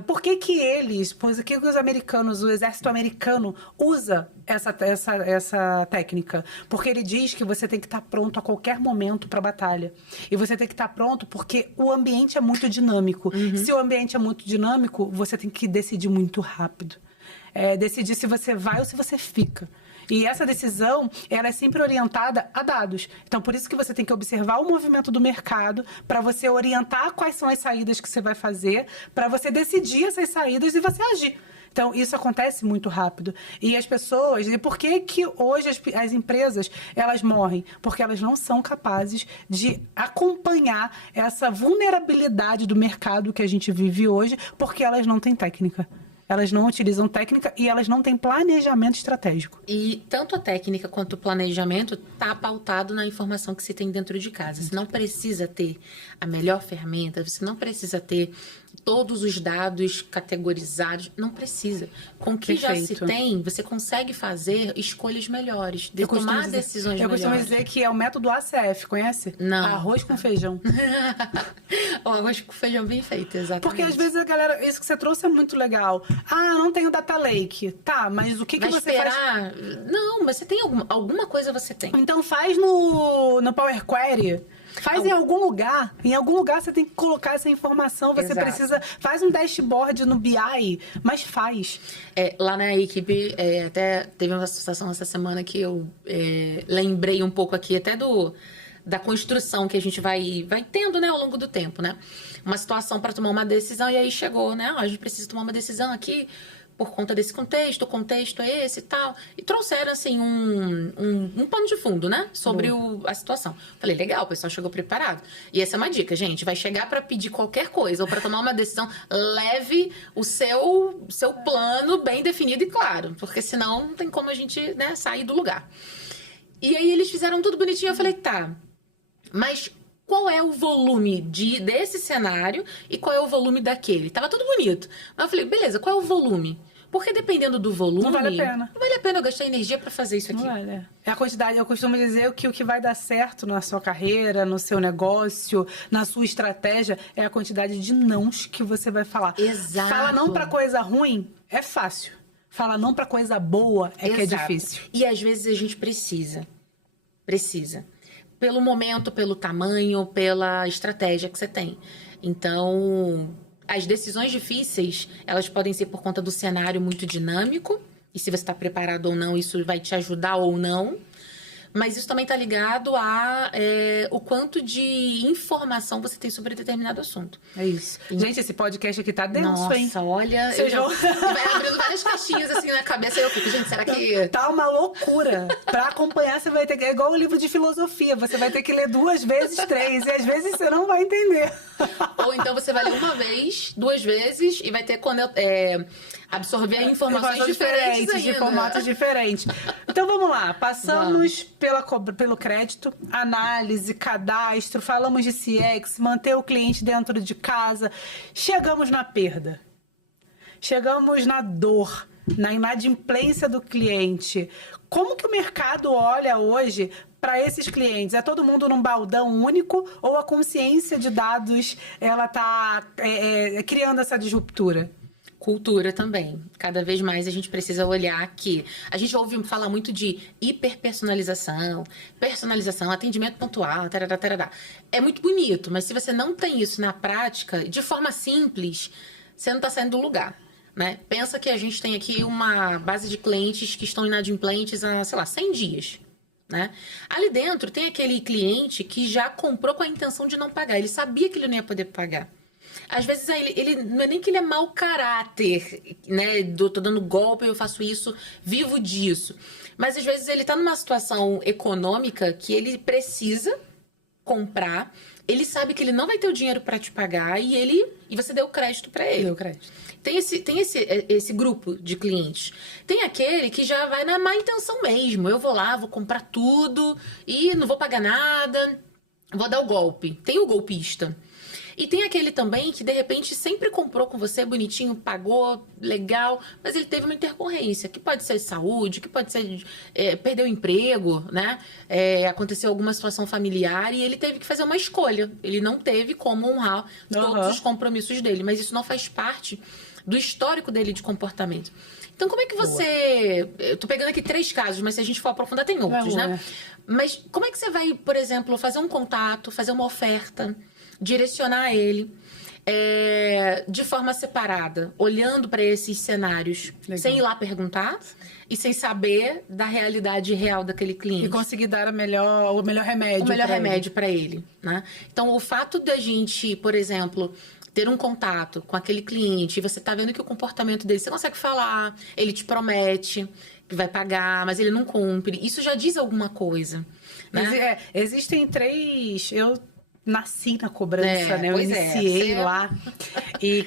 por que os americanos, o exército americano usa essa técnica? Porque ele diz que você tem que estar pronto a qualquer momento para a batalha. E você tem que estar pronto porque o ambiente é muito dinâmico. Se o ambiente é muito dinâmico, você tem que decidir muito rápido. Decidir se você vai ou se você fica. E essa decisão, ela é sempre orientada a dados. Então, por isso que você tem que observar o movimento do mercado para você orientar quais são as saídas que você vai fazer, para você decidir essas saídas e você agir. Então, isso acontece muito rápido. E as pessoas... E por que que hoje as empresas, elas morrem? Porque elas não são capazes de acompanhar essa vulnerabilidade do mercado que a gente vive hoje, porque elas não têm técnica. Elas não utilizam técnica e elas não têm planejamento estratégico. E tanto a técnica quanto o planejamento está pautado na informação que se tem dentro de casa. Você não precisa ter a melhor ferramenta, você não precisa ter todos os dados categorizados, não precisa. Com o que já se tem, você consegue fazer escolhas melhores, tomar decisões melhores. Eu costumo dizer que é o método ACF, conhece? Não. Arroz com feijão. O arroz com feijão bem feito, exatamente. Porque às vezes a galera, isso que você trouxe é muito legal. Ah, não tenho data lake. Tá, mas o que Vai você esperar? faz? Não, mas você tem alguma coisa você tem. Então faz no Power Query. Faz em algum lugar. Em algum lugar você tem que colocar essa informação. Você Exato. precisa... Faz um dashboard no BI, mas faz. Lá na equipe, até teve uma situação essa semana que eu lembrei um pouco aqui até da construção que a gente vai tendo, né, ao longo do tempo, né? Uma situação para tomar uma decisão e aí chegou, né? A gente precisa tomar uma decisão aqui por conta desse contexto, o contexto é esse e tal. E trouxeram, assim, um pano de fundo, né? Sobre a situação. Falei, legal, o pessoal chegou preparado. E essa é uma dica, gente. Vai chegar para pedir qualquer coisa ou para tomar uma decisão, leve o seu plano bem definido e claro. Porque senão não tem como a gente, né, sair do lugar. E aí eles fizeram tudo bonitinho. Eu falei, tá, mas qual é o volume desse cenário e qual é o volume daquele? Tava tudo bonito. Mas eu falei, beleza, qual é o volume? Porque dependendo do volume... Não vale a pena. Não vale a pena eu gastar energia para fazer isso aqui. Não vale. É a quantidade. Eu costumo dizer que o que vai dar certo na sua carreira, no seu negócio, na sua estratégia, é a quantidade de nãos que você vai falar. Exato. Fala não pra coisa ruim, é fácil. Fala não pra coisa boa, que é difícil. E às vezes a gente precisa. Pelo momento, pelo tamanho, pela estratégia que você tem. Então, as decisões difíceis, elas podem ser por conta do cenário muito dinâmico. E se você está preparado ou não, isso vai te ajudar ou não. Mas isso também está ligado a o quanto de informação você tem sobre determinado assunto. É isso. Gente, esse podcast aqui tá denso, Nossa, hein? olha... Vai abrindo várias caixinhas assim na cabeça e eu fico, gente, será que... Tá uma loucura. Pra acompanhar, você vai ter que... É igual o livro de filosofia. Você vai ter que ler 2 vezes, 3. E às vezes você não vai entender. Ou então você vai ler uma vez, 2 vezes e vai ter absorver informações diferentes ainda. De formatos diferentes. Então vamos lá. Passamos pelo crédito, análise, cadastro, falamos de CX, manter o cliente dentro de casa. Chegamos na perda. Chegamos na dor, na inadimplência do cliente. Como que o mercado olha hoje para esses clientes? É todo mundo num baldão único ou a consciência de dados ela está criando essa disruptura? Cultura também. Cada vez mais a gente precisa olhar que... A gente ouve falar muito de hiperpersonalização, personalização, atendimento pontual, tarará, tarará. É muito bonito, mas se você não tem isso na prática, de forma simples, você não está saindo do lugar, né? Pensa que a gente tem aqui uma base de clientes que estão inadimplentes há, 100 dias. Né? Ali dentro tem aquele cliente que já comprou com a intenção de não pagar. Ele sabia que ele não ia poder pagar. Às vezes ele não é nem que ele é mau caráter, né? Tô dando golpe, eu faço isso, vivo disso. Mas às vezes ele tá numa situação econômica que ele precisa comprar, ele sabe que ele não vai ter o dinheiro para te pagar e você deu crédito para ele. Deu crédito. Tem esse grupo de clientes. Tem aquele que já vai na má intenção mesmo. Eu vou lá, vou comprar tudo e não vou pagar nada, vou dar o golpe. Tem o golpista. E tem aquele também que, de repente, sempre comprou com você, bonitinho, pagou, legal, mas ele teve uma intercorrência, que pode ser saúde, que pode ser perdeu o emprego, né? Aconteceu alguma situação familiar e ele teve que fazer uma escolha. Ele não teve como honrar todos os compromissos dele, mas isso não faz parte do histórico dele de comportamento. Então, como é que você... Eu tô pegando aqui 3 casos, mas se a gente for aprofundar, tem outros, né? Mas como é que você vai, por exemplo, fazer um contato, fazer uma oferta, direcionar ele, de forma separada, olhando para esses cenários, sem ir lá perguntar e sem saber da realidade real daquele cliente. E conseguir dar o melhor remédio. O melhor remédio para ele, né? Então, o fato da gente, por exemplo, ter um contato com aquele cliente, e você tá vendo que o comportamento dele, você consegue falar, ele te promete que vai pagar, mas ele não cumpre. Isso já diz alguma coisa, né? Existem 3... Eu nasci na cobrança, né? Eu iniciei lá e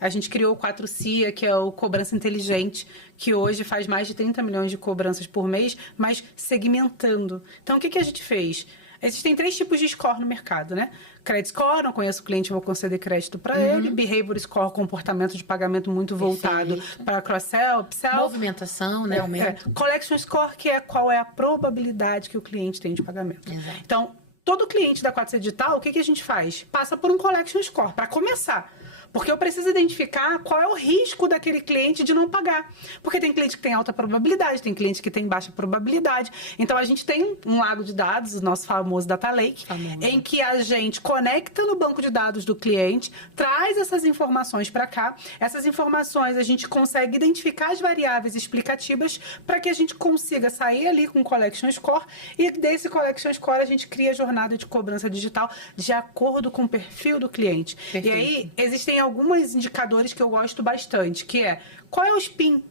a gente criou o 4CIA, que é o Cobrança Inteligente, que hoje faz mais de 30 milhões de cobranças por mês, mas segmentando. Então, o que a gente fez? Existem 3 tipos de score no mercado, né? Credit Score, não conheço o cliente, vou conceder crédito para ele. Behavior Score, comportamento de pagamento muito voltado para cross-sell, upsell. Movimentação, né? Aumento. Collection Score, que é qual é a probabilidade que o cliente tem de pagamento. Exato. Então, todo cliente da 4C Digital, o que a gente faz? Passa por um Collection Score, para começar. Porque eu preciso identificar qual é o risco daquele cliente de não pagar. Porque tem cliente que tem alta probabilidade, tem cliente que tem baixa probabilidade. Então, a gente tem um lago de dados, o nosso famoso Data Lake, em que a gente conecta no banco de dados do cliente, traz essas informações para cá. Essas informações, a gente consegue identificar as variáveis explicativas para que a gente consiga sair ali com o Collection Score. E desse Collection Score, a gente cria a jornada de cobrança digital de acordo com o perfil do cliente. Perfeito. E aí, existem alguns indicadores que eu gosto bastante, que é qual é o SPIN?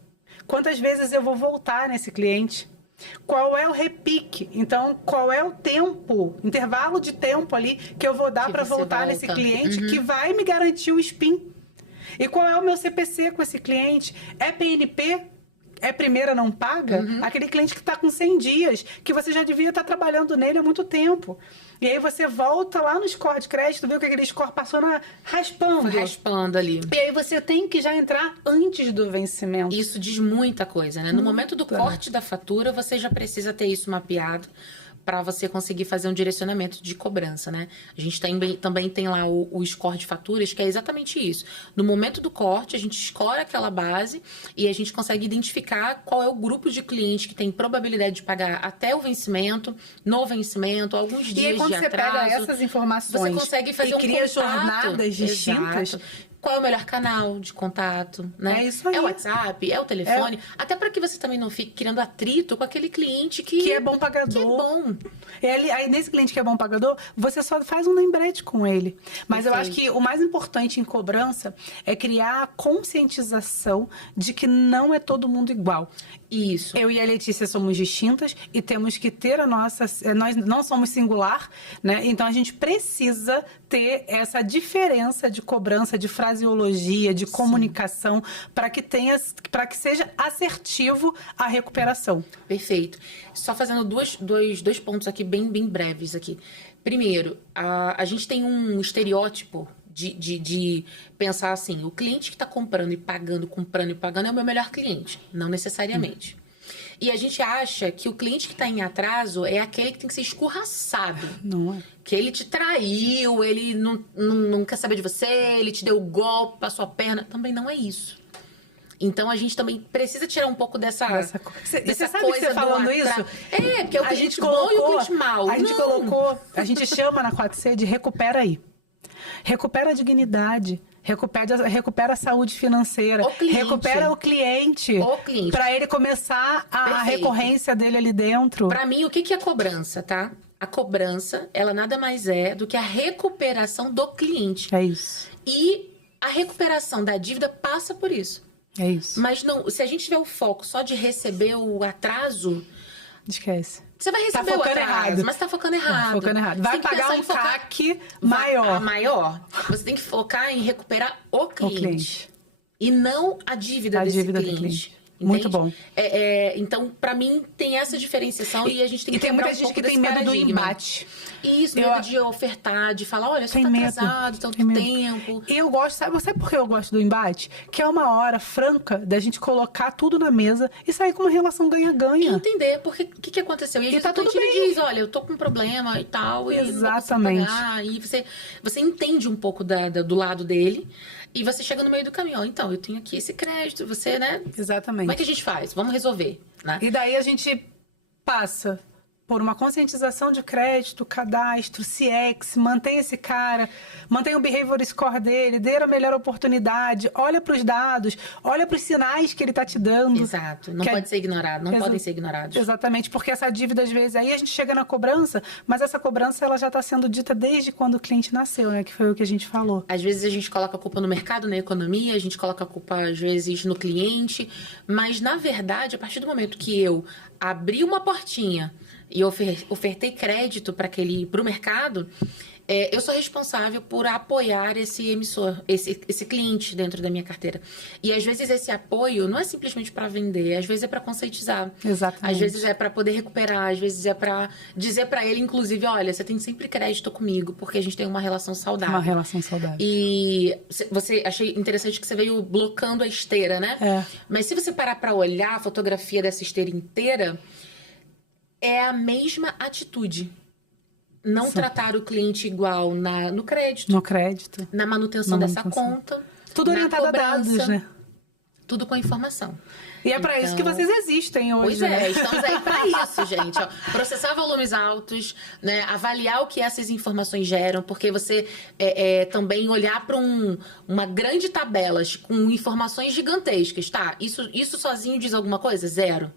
Quantas vezes eu vou voltar nesse cliente? Qual é o repique? Então, qual é o tempo, intervalo de tempo ali que eu vou dar para voltar nesse cliente que vai me garantir o SPIN? E qual é o meu CPC com esse cliente? É PNP? É primeira não paga? Aquele cliente que está com 100 dias, que você já devia estar trabalhando nele há muito tempo. E aí você volta lá no score de crédito, vê que aquele score passou raspando. Foi raspando ali. E aí você tem que já entrar antes do vencimento. Isso diz muita coisa, né? No momento do corte da fatura, você já precisa ter isso mapeado para você conseguir fazer um direcionamento de cobrança, né? A gente também tem lá o score de faturas, que é exatamente isso. No momento do corte, a gente escolhe aquela base e a gente consegue identificar qual é o grupo de clientes que tem probabilidade de pagar até o vencimento, no vencimento, alguns dias de atraso. E aí, quando você pega essas informações você consegue fazer e cria jornadas distintas. Exato. Qual é o melhor canal de contato, né? É isso aí. É o WhatsApp, é o telefone. Até para que você também não fique criando atrito com aquele cliente que é bom pagador. Que é bom. Aí, nesse cliente que é bom pagador, você só faz um lembrete com ele. Mas eu acho que o mais importante em cobrança é criar a conscientização de que não é todo mundo igual. Isso. Eu e a Letícia somos distintas e temos que ter a nossa... Nós não somos singular, né? Então, a gente precisa ter essa diferença de cobrança, de fraseologia, de comunicação, para que seja assertivo a recuperação. Perfeito. Só fazendo dois pontos aqui bem breves aqui. Primeiro, a gente tem um estereótipo de pensar assim, o cliente que está comprando e pagando é o meu melhor cliente. Não necessariamente. E a gente acha que o cliente que está em atraso é aquele que tem que ser escorraçado. Não é. Que ele te traiu, ele não quer saber de você, ele te deu golpe, passou a perna. Também não é isso. Então, a gente também precisa tirar um pouco dessa coisa que você falando isso? Porque é o cliente bom e o cliente mau. A gente chama na 4C de recupera aí. Recupera a dignidade, recupera a saúde financeira, recupera o cliente. Para ele começar a recorrência dele ali dentro. Para mim, o que é cobrança, tá? A cobrança, ela nada mais é do que a recuperação do cliente. É isso. E a recuperação da dívida passa por isso. É isso. Mas não, se a gente tiver o foco só de receber o atraso... Esquece. Você vai receber o atraso, mas tá focando errado. Focando errado. Vai pagar um CAC maior. Você tem que focar em recuperar o cliente. E não a dívida desse cliente. Muito bom. Então, pra mim, tem essa diferenciação e a gente tem que tem muita gente que tem medo do embate. Isso, medo de ofertar, de falar, olha, você tá atrasado, tanto tempo. E eu gosto, sabe por que eu gosto do embate? Que é uma hora franca da gente colocar tudo na mesa e sair com uma relação ganha-ganha. E entender porque o que aconteceu. E tá tudo bem. Diz, olha, eu tô com um problema e tal. Exatamente. E não pagar. E você entende um pouco do lado dele. E você chega no meio do caminho, então, eu tenho aqui esse crédito, você, né? Exatamente. Como é que a gente faz? Vamos resolver, né? E daí a gente passa por uma conscientização de crédito, cadastro, CX, mantém esse cara, mantém o behavior score dele, dê a melhor oportunidade, olha para os dados, olha para os sinais que ele está te dando. Exato, não pode ser ignorado, não podem ser ignorados. Exatamente, porque essa dívida, às vezes, aí a gente chega na cobrança, mas essa cobrança ela já está sendo dita desde quando o cliente nasceu, né? Que foi o que a gente falou. Às vezes a gente coloca a culpa no mercado, na economia, a gente coloca a culpa, às vezes, no cliente, mas, na verdade, a partir do momento que eu abri uma portinha e ofertei crédito para o mercado, eu sou responsável por apoiar esse emissor, esse cliente dentro da minha carteira. E às vezes esse apoio não é simplesmente para vender, às vezes é para conscientizar. Exatamente. Às vezes é para poder recuperar, às vezes é para dizer para ele, inclusive, olha, você tem sempre crédito comigo, porque a gente tem uma relação saudável. Uma relação saudável. E achei interessante que você veio blocando a esteira, né? Mas se você parar para olhar a fotografia dessa esteira inteira, é a mesma atitude. Não tratar o cliente igual no crédito. No crédito. Na manutenção dessa conta. Tudo orientado a dados, né? Tudo com informação. E é para isso que vocês existem hoje. Pois é, né? estamos aí para isso, gente. Ó, processar volumes altos, né? Avaliar o que essas informações geram, porque você também olhar para uma grande tabela com informações gigantescas, tá? Isso sozinho diz alguma coisa? Zero.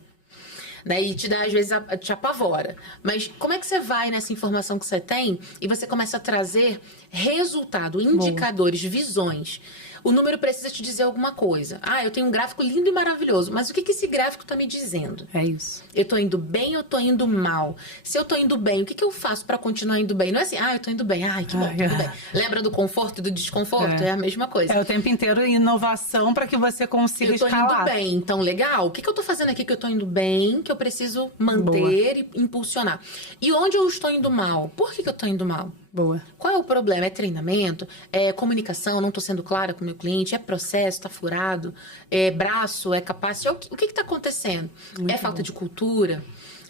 Né? E te dá, às vezes, te apavora. Mas como é que você vai nessa informação que você tem e você começa a trazer resultado, indicadores, visões? O número precisa te dizer alguma coisa. Ah, eu tenho um gráfico lindo e maravilhoso, mas o que esse gráfico está me dizendo? É isso. Eu tô indo bem ou tô indo mal? Se eu tô indo bem, o que eu faço para continuar indo bem? Não é assim, eu tô indo bem, que bom, tudo bem. Lembra do conforto e do desconforto? É a mesma coisa. É o tempo inteiro inovação para que você consiga escalar. Eu tô indo bem, então legal. O que eu tô fazendo aqui que eu tô indo bem, que eu preciso manter e impulsionar? E onde eu estou indo mal? Por que eu tô indo mal? Boa. Qual é o problema? É treinamento? É comunicação? Não estou sendo clara com o meu cliente? É processo? Está furado? É braço? É capacidade? O que está acontecendo? Muito falta de cultura?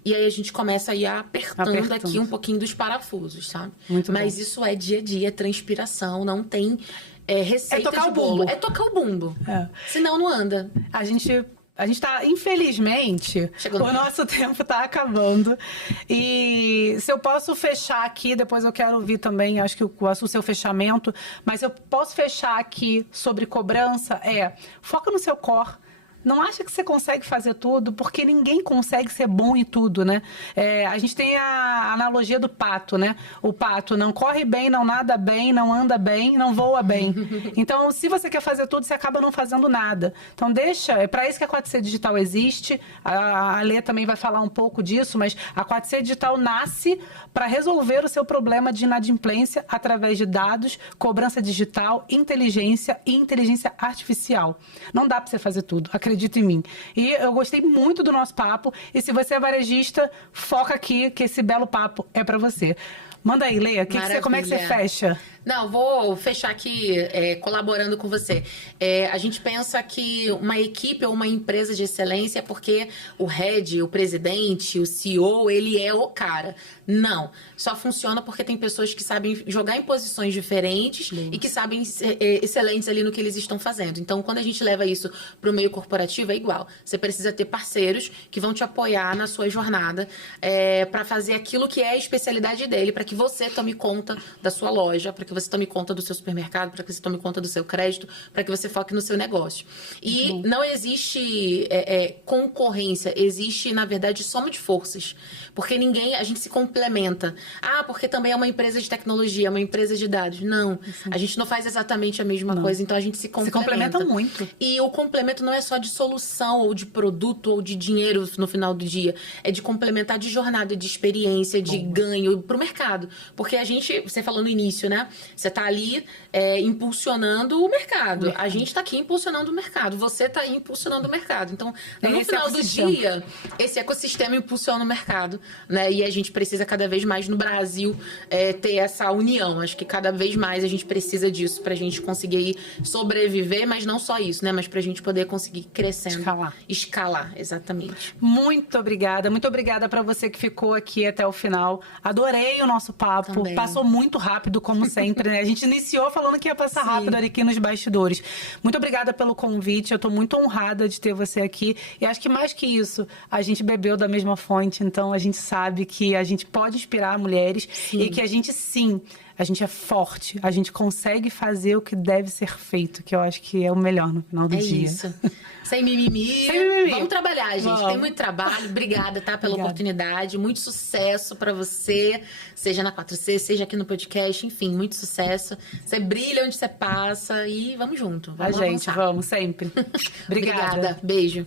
E aí a gente começa a ir apertando aqui um pouquinho dos parafusos, sabe? Mas isso é dia a dia, é transpiração, não tem receita tocar de o bolo. bumbo. É tocar o bumbo. Senão não anda. A gente tá, infelizmente, o nosso tempo tá acabando. E se eu posso fechar aqui, depois eu quero ouvir também, acho que o seu fechamento, mas eu posso fechar aqui sobre cobrança, foca no seu core. Não acha que você consegue fazer tudo, porque ninguém consegue ser bom em tudo, né? A gente tem a analogia do pato, né? O pato não corre bem, não nada bem, não anda bem, não voa bem. Então, se você quer fazer tudo, você acaba não fazendo nada. Então, é para isso que a 4C Digital existe. A Lê também vai falar um pouco disso, mas a 4C Digital nasce para resolver o seu problema de inadimplência através de dados, cobrança digital, inteligência e inteligência artificial. Não dá para você fazer tudo. Acredita em mim. E eu gostei muito do nosso papo. E se você é varejista, foca aqui, que esse belo papo é para você. Manda aí, Lê, como é que você fecha? Não, vou fechar aqui colaborando com você. A gente pensa que uma equipe ou uma empresa de excelência é porque o head, o presidente, o CEO, ele é o cara. Não. Só funciona porque tem pessoas que sabem jogar em posições diferentes e que sabem ser excelentes ali no que eles estão fazendo. Então, quando a gente leva isso para o meio corporativo, é igual. Você precisa ter parceiros que vão te apoiar na sua jornada para fazer aquilo que é a especialidade dele, para que você tome conta da sua loja, para que você tome conta do seu supermercado, para que você tome conta do seu crédito, para que você foque no seu negócio. E não existe concorrência, existe, na verdade, soma de forças. Porque a gente se complementa. Porque também é uma empresa de tecnologia, é uma empresa de dados. Não, a gente não faz exatamente a mesma coisa, então a gente se complementa. Se complementa muito. E o complemento não é só de solução, ou de produto, ou de dinheiro no final do dia. É de complementar de jornada, de experiência, de ganho pro mercado. Porque você falou no início, né? Você tá ali impulsionando o mercado. A gente tá aqui impulsionando o mercado. Você tá aí impulsionando o mercado. Então, no final do dia, esse ecossistema impulsiona o mercado, né? E a gente precisa cada vez mais no Brasil ter essa união. Acho que cada vez mais a gente precisa disso pra gente conseguir sobreviver, mas não só isso, né? Mas pra gente poder conseguir ir crescendo. Escalar, exatamente. Muito obrigada pra você que ficou aqui até o final. Adorei o nosso papo. Também. Passou muito rápido, como sempre. sempre, né? A gente iniciou falando que ia passar rápido aqui nos bastidores. Muito obrigada pelo convite, eu tô muito honrada de ter você aqui. E acho que mais que isso, a gente bebeu da mesma fonte, então a gente sabe que a gente pode inspirar mulheres e que a gente a gente é forte, a gente consegue fazer o que deve ser feito, que eu acho que é o melhor no final do dia. É isso. Sem mimimi. Sem mimimi. Vamos trabalhar, gente. Vamos. Tem muito trabalho. Obrigada, tá, pela oportunidade. Muito sucesso pra você, seja na 4C, seja aqui no podcast. Enfim, muito sucesso. Você brilha onde você passa e vamos junto. Vamos Vamos sempre. Obrigada. Obrigada. Beijo.